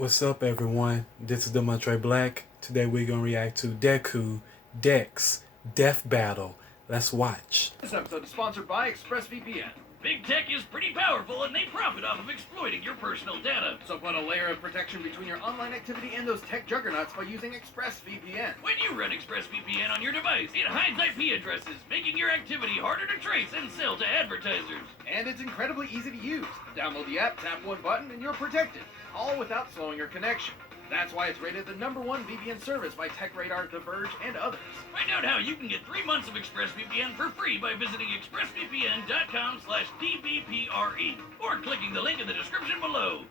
What's up, everyone? This is Demontre Black. Today we're gonna react to Deku Dex Death Battle. Let's watch. This episode is sponsored by ExpressVPN. Big tech is pretty powerful and they profit off of exploiting your personal data. So put a layer of protection between your online activity and those tech juggernauts by using ExpressVPN. When you run ExpressVPN on your device, it hides IP addresses, making your activity harder to trace and sell to advertisers. And it's incredibly easy to use. Download the app, tap one button, and you're protected. All without slowing your connection. That's why it's rated the #1 VPN service by TechRadar, The Verge, and others. Find out how you can get 3 months of ExpressVPN for free by visiting expressvpn.com/dbpre or clicking the link in the description below.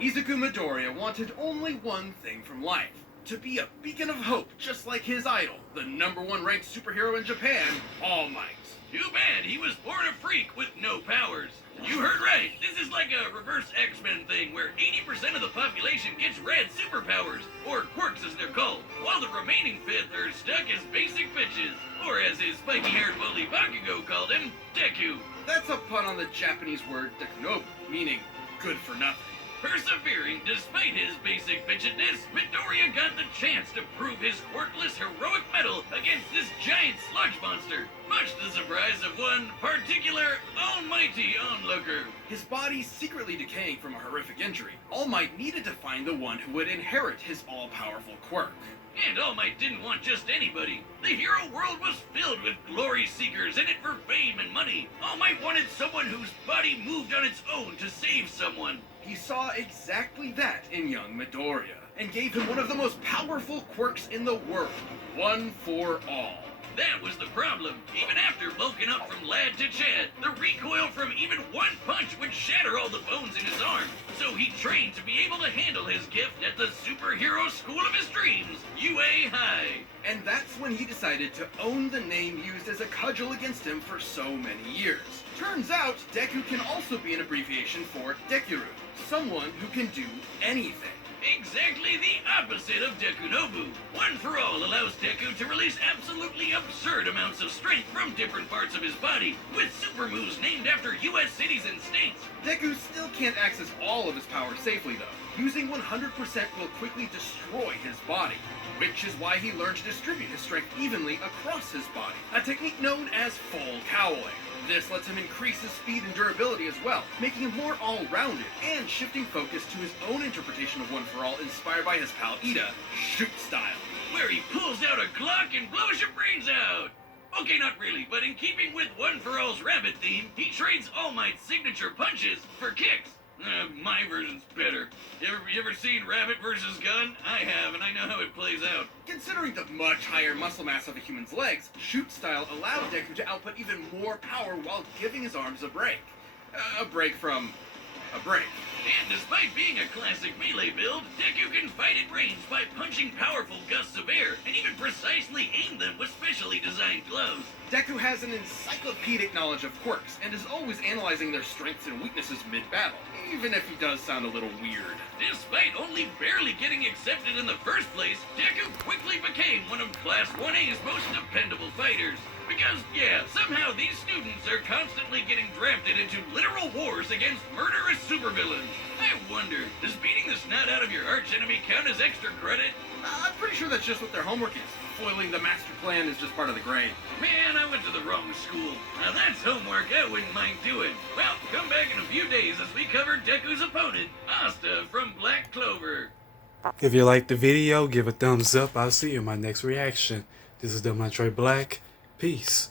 Izuku Midoriya wanted only one thing from life. To be a beacon of hope, just like his idol, the #1 ranked superhero in Japan, All Might. Too bad he was born a freak with no powers. You heard right. This is like a reverse X-Men thing where 80% of the population gets rad superpowers, or quirks as they're called, while the remaining fifth are stuck as basic bitches, or as his spiky-haired bully Bakugo called him, Deku. That's a pun on the Japanese word dekunobu, meaning good for nothing. Persevering despite his basic bitchedness, Midoriya got the chance to prove his quirkless heroic mettle against this giant sludge monster, much to the surprise of one particular almighty onlooker. His body secretly decaying from a horrific injury, All Might needed to find the one who would inherit his all-powerful quirk. And All Might didn't want just anybody. The hero world was filled with glory seekers in it for fame and money. All Might wanted someone whose body moved on its own to save someone. He saw exactly that in young Midoriya, and gave him one of the most powerful quirks in the world, One for All. That was the problem. Even after bulking up from lad to Chad, the recoil from even one punch would shatter all the bones in his arm. So he trained to be able to handle his gift at the superhero school of his dreams, UA High. And that's when he decided to own the name used as a cudgel against him for so many years. Turns out, Deku can also be an abbreviation for Dekiru, someone who can do anything. Exactly the opposite of Dekunobu. One for All allows Deku to release absolutely absurd amounts of strength from different parts of his body, with super moves named after US cities and states. Deku still can't access all of his powers safely though. Using 100% will quickly destroy his body, which is why he learned to distribute his strength evenly across his body, a technique known as full cowling. This lets him increase his speed and durability as well, making him more all-rounded, and shifting focus to his own interpretation of One for All inspired by his pal Ida, Shoot Style. Where he pulls out a Glock and blows your brains out! Okay, not really, but in keeping with One for All's rabbit theme, he trades All Might's signature punches for kicks. My version's better. You ever seen Rabbit vs. Gun? I have, and I know how it plays out. Considering the much higher muscle mass of a human's legs, Shoot Style allowed Deku to output even more power while giving his arms a break. A break from a break. And despite being a classic melee build, Deku can fight at range by punching powerful gusts of air, and even precisely aim them with specially designed gloves. Deku has an encyclopedic knowledge of quirks, and is always analyzing their strengths and weaknesses mid-battle, even if he does sound a little weird. Despite only barely getting accepted in the first place, Deku quickly became one of Class 1A's most dependable fighters. Because, yeah, somehow these students are constantly getting drafted into literal wars against murderous supervillains. I wonder, does beating the snot out of your archenemy count as extra credit? I'm pretty sure that's just what their homework is. Foiling the master plan is just part of the grade. Man, I went to the wrong school. Now that's homework I wouldn't mind doing. Well, come back in a few days as we cover Deku's opponent, Asta from Black Clover. If you liked the video, give a thumbs up. I'll see you in my next reaction. This is Demontre Black. Peace.